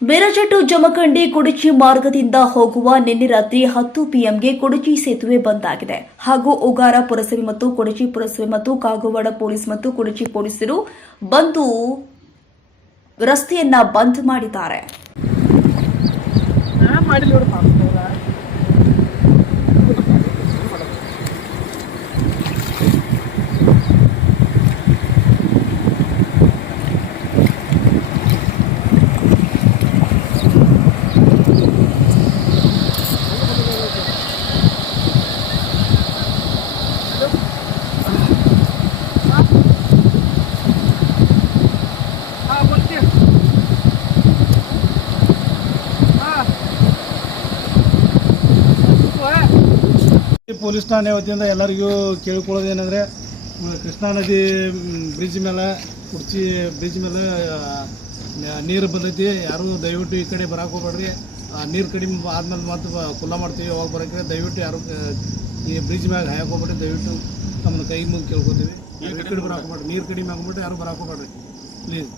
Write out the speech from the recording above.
ಬೇರಜೆಟ್ಟು ಜಮಖಂಡಿ ಕುಡಚಿ ಮಾರ್ಗದಿಂದ ಹೋಗುವ ನಿನ್ನೆ ರಾತ್ರಿ ಹತ್ತು ಪಿಎಂಗೆ ಕೊಡಚಿ ಸೇತುವೆ ಬಂದ್ ಆಗಿದೆ ಹಾಗೂ ಉಗಾರ ಪುರಸಭೆ ಮತ್ತು ಕೊಡಚಿ ಪುರಸಭೆ ಮತ್ತು ಕಾಗವಾಡ ಪೊಲೀಸ್ ಮತ್ತು ಕೊಡಚಿ ಪೊಲೀಸರು ಬಂದು ರಸ್ತೆಯನ್ನ ಬಂದ್ ಮಾಡಿದ್ದಾರೆ. ಪೊಲೀಸ್ ಠಾಣೆ ವತಿಯಿಂದ ಎಲ್ಲರಿಗೂ ಕೇಳಿಕೊಳ್ಳೋದು ಏನಂದರೆ ಕೃಷ್ಣಾ ನದಿ ಬ್ರಿಡ್ಜ್ ಮೇಲೆ, ಕುರ್ಚಿ ಬ್ರಿಡ್ಜ್ ಮೇಲೆ ನೀರು ಬಂದೈತಿ. ಯಾರು ದಯವಿಟ್ಟು ಈ ಕಡೆ ಬರಕ್ಕೆ ಹೋಗ್ಬೇಡ್ರಿ. ನೀರು ಕಡಿಮೆ ಆದಮೇಲೆ ಮತ್ತು ಕುಲ್ಲ ಮಾಡ್ತೀವಿ. ಅವಾಗ ಬರೋಕ್ಕೆ ದಯವಿಟ್ಟು ಯಾರು ಈ ಬ್ರಿಡ್ಜ್ ಮ್ಯಾಗ ಹಾಯಕ್ಕೆ ಹೋಗ್ಬೇಡ್ರಿ. ದಯವಿಟ್ಟು ತಮ್ಮನ್ನು ಕೈ ಮುಂದೆ ಕೇಳ್ಕೊತೀವಿ. ಕಡೆ ಬರಕ್ಕೆ ಹೋಗ್ಬೇಡ್ರಿ. ನೀರು ಕಡಿಮೆ ಆಗ್ಬಿಟ್ಟು ಯಾರು ಬರಕ್ಕೆ ಹೋಗ್ಬೇಡ್ರಿ. ಪ್ಲೀಸ್